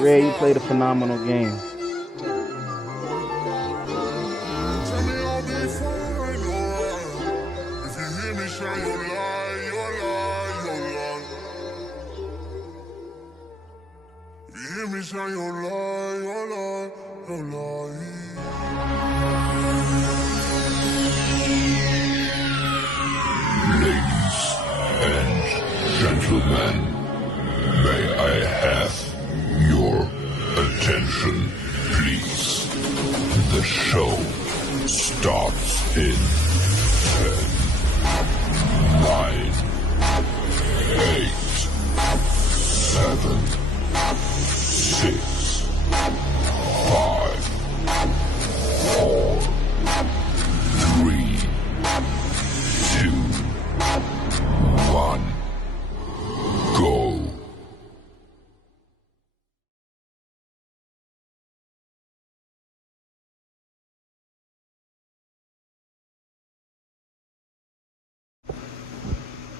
Ray, you played a phenomenal game. Ladies and gentlemen, may I have your attention, please? The show starts in 10, 9, 8, 7, 6, 5, 4, 3, 2, 1, go.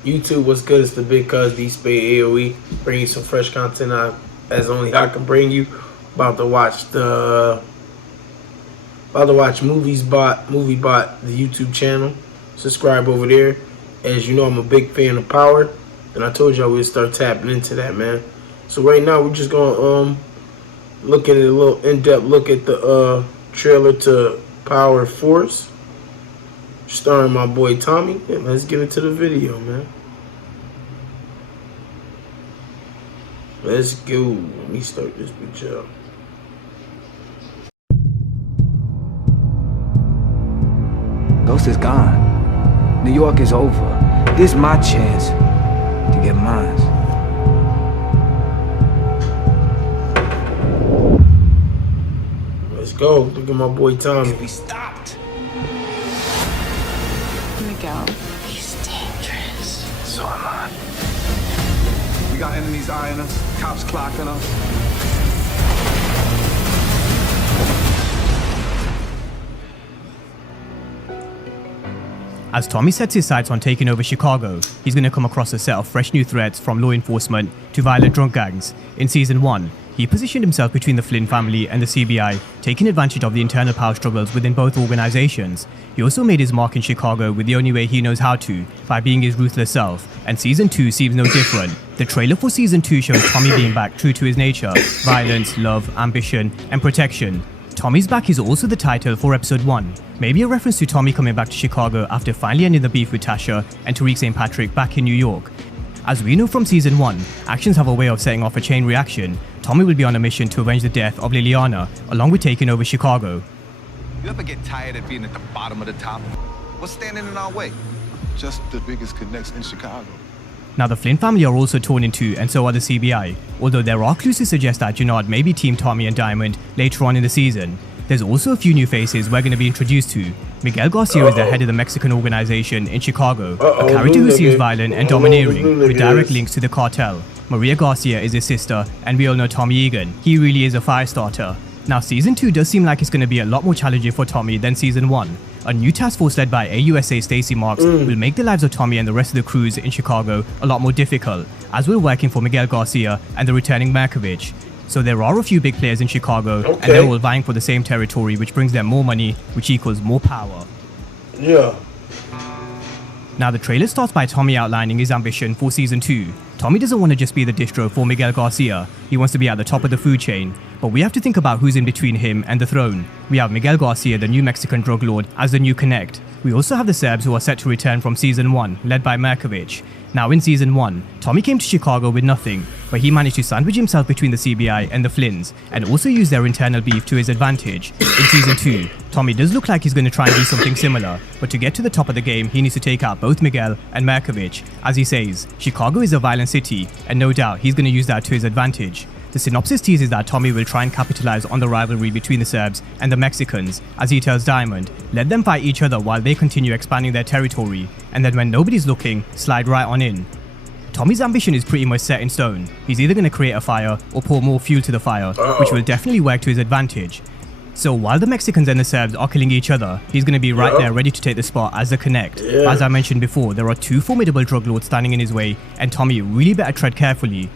YouTube, what's good? It's the Big Cuz D Spade AOE, bringing some fresh content out as only I can bring you. About to watch Movie Bot, the YouTube channel. Subscribe over there. As you know, I'm a big fan of Power, and I told y'all we'd start tapping into that, man. So right now we're just gonna look at a little in-depth look at the trailer to Power Force, starring my boy Tommy. And let's get into the video, man. Let's go. Let me start this bitch up. Ghost is gone. New York is over. This is my chance to get mine. Let's go. Look at my boy Tommy. We stopped. Miguel, he's dangerous. So am I. We got enemies eyeing us, cops clocking us. As Tommy sets his sights on taking over Chicago, he's going to come across a set of fresh new threats from law enforcement to violent drunk gangs. In Season 1, he positioned himself between the Flynn family and the CBI, taking advantage of the internal power struggles within both organizations. He also made his mark in Chicago with the only way he knows how to, by being his ruthless self, and Season 2 seems no different. The trailer for Season 2 shows Tommy being back true to his nature: violence, love, ambition, and protection. Tommy's Back is also the title for Episode 1, maybe a reference to Tommy coming back to Chicago after finally ending the beef with Tasha and Tariq St. Patrick back in New York. As we know from Season 1, actions have a way of setting off a chain reaction. Tommy will be on a mission to avenge the death of Liliana, along with taking over Chicago. You ever get tired of being at the bottom of the top? What's standing in our way? Just the biggest connects in Chicago. Now the Flynn family are also torn in two, and so are the CBI, although there are clues to suggest that Junard may be Team Tommy and Diamond later on in the season. There's also a few new faces we're going to be introduced to. Miguel Garcia is the head of the Mexican organization in Chicago, a character who seems violent and domineering, with direct links to the cartel. Maria Garcia is his sister, and we all know Tommy Egan. He really is a fire starter. Now Season 2 does seem like it's going to be a lot more challenging for Tommy than Season 1. A new task force led by AUSA Stacey Marks will make the lives of Tommy and the rest of the crews in Chicago a lot more difficult, as we're working for Miguel Garcia and the returning Markovich. So there are a few big players in Chicago, and they're all vying for the same territory, which brings them more money, which equals more power. Yeah. Now the trailer starts by Tommy outlining his ambition for Season 2. Tommy doesn't want to just be the distro for Miguel Garcia, he wants to be at the top of the food chain. But we have to think about who's in between him and the throne. We have Miguel Garcia, the new Mexican drug lord, as the new connect. We also have the Serbs who are set to return from Season 1, led by Markovich. Now in Season 1, Tommy came to Chicago with nothing, but he managed to sandwich himself between the CBI and the Flynns, and also use their internal beef to his advantage. In Season 2, Tommy does look like he's going to try and do something similar, but to get to the top of the game, he needs to take out both Miguel and Markovich. As he says, Chicago is a violent city, and no doubt he's going to use that to his advantage. The synopsis teases that Tommy will try and capitalize on the rivalry between the Serbs and the Mexicans, as he tells Diamond, let them fight each other while they continue expanding their territory, and then when nobody's looking, slide right on in. Tommy's ambition is pretty much set in stone. He's either going to create a fire or pour more fuel to the fire, which will definitely work to his advantage. So while the Mexicans and the Serbs are killing each other, he's going to be right there ready to take the spot as the Connect. As I mentioned before, there are two formidable drug lords standing in his way, and Tommy really better tread carefully.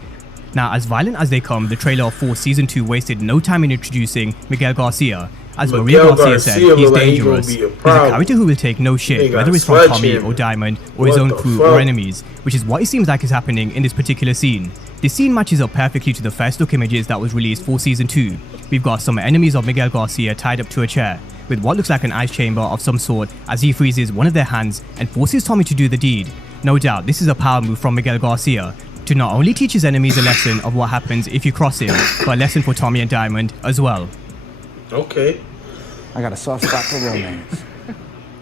Now, as violent as they come, the trailer of Force Season 2 wasted no time in introducing Miguel Garcia. As Maria Garcia said, he's dangerous. He's a character who will take no shit, whether it's from Tommy or Diamond or his own crew or enemies, which is what it seems like is happening in this particular scene. This scene matches up perfectly to the first look images that was released for Season 2. We've got some enemies of Miguel Garcia tied up to a chair, with what looks like an ice chamber of some sort as he freezes one of their hands and forces Tommy to do the deed. No doubt, this is a power move from Miguel Garcia, to not only teach his enemies a lesson of what happens if you cross him, but a lesson for Tommy and Diamond as well. Okay. I got a soft spot for romance.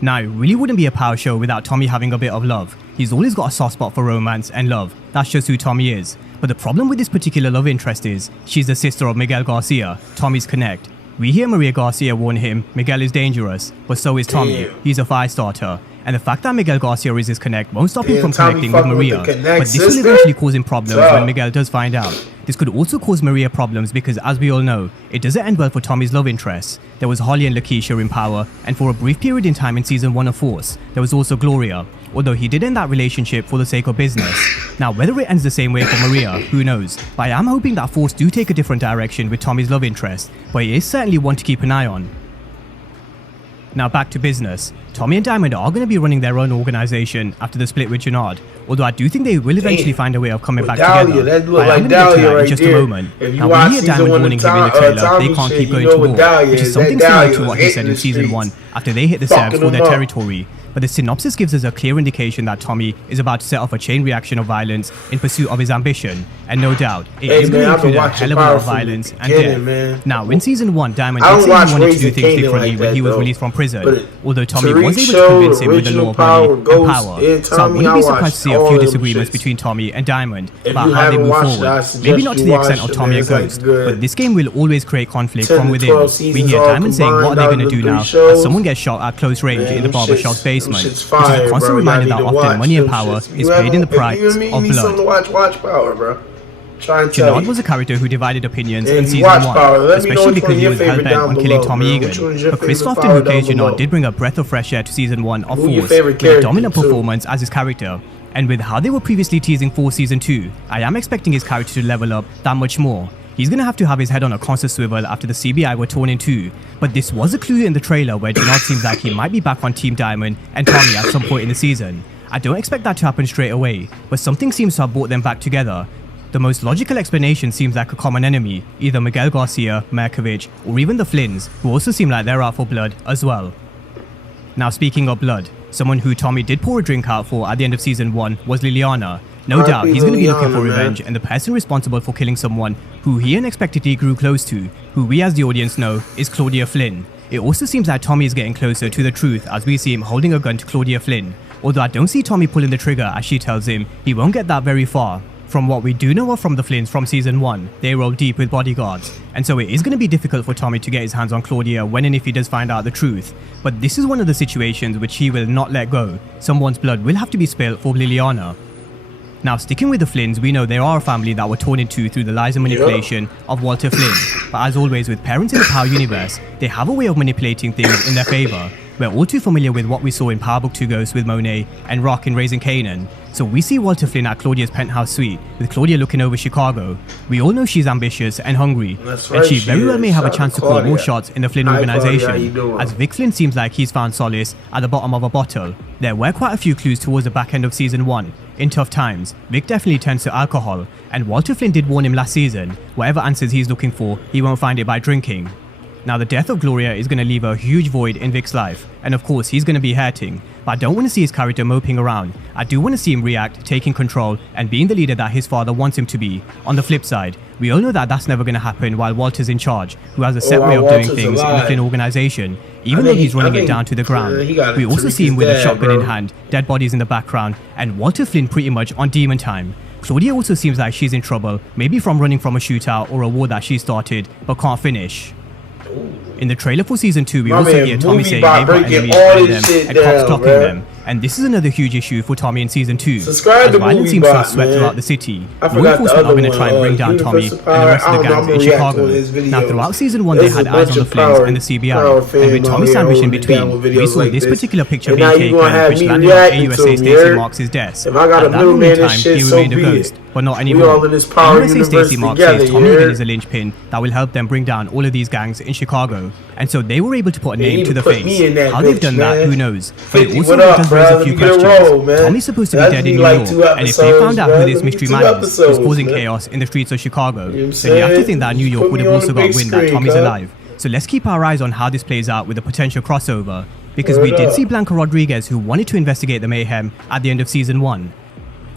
Now, it really wouldn't be a power show without Tommy having a bit of love. He's always got a soft spot for romance and love. That's just who Tommy is. But the problem with this particular love interest is, she's the sister of Miguel Garcia, Tommy's Connect. We hear Maria Garcia warn him, Miguel is dangerous, but so is Tommy. He's a fire starter. And the fact that Miguel Garcia is his Connect won't stop him from connecting with Maria, but this will eventually cause him problems when Miguel does find out. This could also cause Maria problems because, as we all know, it doesn't end well for Tommy's love interests. There was Holly and Lakeisha in power, and for a brief period in time in Season 1 of Force, there was also Gloria, although he did end that relationship for the sake of business. Now, whether it ends the same way for Maria, who knows, but I am hoping that Force do take a different direction with Tommy's love interest, but it is certainly one to keep an eye on. Now back to business. Tommy and Diamond are going to be running their own organization after the split with Jannard, although I do think they will eventually find a way of coming back together. That look like Dahlia in just a moment. Now we hear Diamond warning him in the trailer they can't keep going to war, which is something similar to what he said in Season 1 after they hit the Serbs for their territory. But the synopsis gives us a clear indication that Tommy is about to set off a chain reaction of violence in pursuit of his ambition, and no doubt, it is going to include a hell of a lot of violence and death. Now, in Season 1, Diamond did say he wanted to do things differently when he was released from prison, although Tommy was able to convince him with the law of money and power. So I wouldn't be surprised to see a few disagreements between Tommy and Diamond about how they move forward. Maybe not to the extent of Tommy and Ghost, but this game will always create conflict from within. We hear Diamond saying what are they going to do now as someone gets shot at close range in the barbershop's basement, which is a constant reminder that often money and power is paid in the price of blood. Watch power, bro. Jannard was a character who divided opinions in Season 1, especially because he was hell-bent on killing Tommy Egan. But Chris Lofton, who plays Jannard, did bring a breath of fresh air to Season 1 of Force with a dominant performance as his character. And with how they were previously teasing Force Season 2, I am expecting his character to level up that much more. He's going to have his head on a constant swivel after the CBI were torn in two, but this was a clue in the trailer where Jannard seems like he might be back on Team Diamond and Tommy at some point in the season. I don't expect that to happen straight away, but something seems to have brought them back together. The most logical explanation seems like a common enemy, either Miguel Garcia, Merkovich, or even the Flynns, who also seem like they're out for blood as well. Now speaking of blood, someone who Tommy did pour a drink out for at the end of Season 1 was Liliana. No doubt he's going to be looking for revenge, and the person responsible for killing someone who he unexpectedly grew close to, who we as the audience know, is Claudia Flynn. It also seems like Tommy is getting closer to the truth as we see him holding a gun to Claudia Flynn, although I don't see Tommy pulling the trigger as she tells him he won't get that very far. From what we do know of from the Flynns from Season 1, they roll deep with bodyguards, and so it is going to be difficult for Tommy to get his hands on Claudia when and if he does find out the truth. But this is one of the situations which he will not let go. Someone's blood will have to be spilled for Liliana. Now, sticking with the Flynns, we know they are a family that were torn in two through the lies and manipulation of Walter Flynn. But as always with parents in the Power universe, they have a way of manipulating things in their favour. We're all too familiar with what we saw in Power Book 2 Ghosts with Monet and Rock in Raising Kanan. So we see Walter Flynn at Claudia's penthouse suite, with Claudia looking over Chicago. We all know she's ambitious and hungry, and she very well may have a chance to call more shots in the Flynn organization, as Vic Flynn seems like he's found solace at the bottom of a bottle. There were quite a few clues towards the back end of Season 1. In tough times, Vic definitely turns to alcohol, and Walter Flynn did warn him last season, whatever answers he's looking for, he won't find it by drinking. Now, the death of Gloria is going to leave a huge void in Vic's life, and of course he's going to be hurting, but I don't want to see his character moping around. I do want to see him react, taking control, and being the leader that his father wants him to be. On the flip side, we all know that that's never going to happen while Walter's in charge, who has a set way of doing things in the Flynn organization, even though he's running it down to the ground. We also see him with a shotgun in hand, dead bodies in the background, and Walter Flynn pretty much on demon time. Claudia also seems like she's in trouble, maybe from running from a shootout or a war that she started, but can't finish. In the trailer for Season 2, we also hear Tommy saying they've got enemies behind them and cops clocking them. And this is another huge issue for Tommy in season 2. Subscribe as to violence Movie seems to Bot, have swept man. throughout the city. I Law forgot the enforcement other are going to one, try and bring down Tommy Universal and the rest of the Power. gangs in I'm gonna react to Chicago. his video. Now, throughout season 1, There's they had a eyes bunch on the of Flins power- and the CBI, power and fam with out Tommy here sandwiched in holding it down between, with we videos saw like this this. particular picture And being now you gonna taken, have which me landed on reacting to AUSA him, Stacey yeah? Marks' desk. If I gotta At that middleman moment in this time, shit, he so remained a be ghost, it. but not We anymore. all in this power AUSA universe Stacey Marks together, says Tommy you again heard? is a linchpin that will help them bring down all of these gangs in Chicago, and so they were able to put a They name need to to the put face. me in that How they've bitch, done that, man. who knows? But it 50, also what up, does bro? raise a Let few me get a questions. roll, man. Tommy's supposed to be That'd dead be in New like York, 2 and if they episodes, found out bro. who this Let me mystery 2 man is, who's episodes, causing man. chaos in the streets of Chicago, You know what I'm then you have to saying? think that New Just York put would me have on also the got big wind that screen, Tommy's cuz. alive. So let's keep our eyes on how this plays out with a potential crossover, because Word we did up. see Blanca Rodriguez, who wanted to investigate the mayhem at the end of season 1.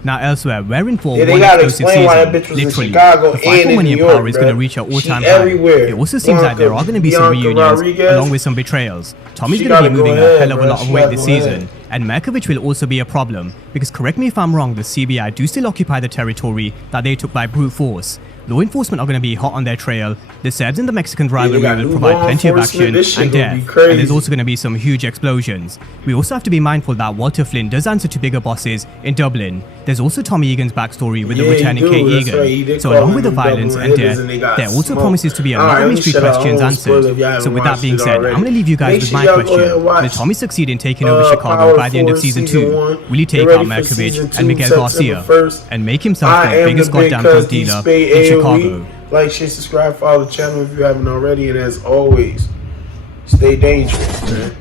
Now elsewhere, we're in for Yeah, they one gotta explosive explain why season. that bitch was in Literally, Chicago the fight for and in money New and York, power is bro. going to reach an She all-time high. everywhere. It also seems like there are going to be some Bianca reunions, Rodriguez. along with some betrayals. Tommy's She going to gotta be go moving a ahead, hell of a bro. lot of She weight gotta this go ahead. season, and Merkovich will also be a problem, because correct me if I'm wrong, the CBI do still occupy the territory that they took by brute force. Law enforcement are going to be hot on their trail. The Serbs and the Mexican rivalry got will new provide law plenty of enforcement. action This shit and gonna death, be and crazy. there's also going to be some huge explosions. We also have to be mindful that Walter Flynn does answer to bigger bosses in Dublin. There's also Tommy Egan's backstory with Yeah, the he returning do. Kate That's Egan. right. He did So call along with the them violence double and hitters death, and they got there also smoked. promises to be a lot Alright, of let me mystery shut up. I questions won't spoil answered. if y'all So haven't with that watched being it said, I'm already. going to leave you guys Make with sure my y'all go ahead and question. watch Will Tommy succeed in taking over Power Chicago by the end of Force season Season 2? 1. Will he Get take ready out for Merkovich Season and 2, Miguel September Garcia 1st. and make himself I the am biggest the big goddamn drug cuz D dealer Spade in AOE. Chicago? Like, share, subscribe, follow the channel if you haven't already, and as always, stay dangerous, man.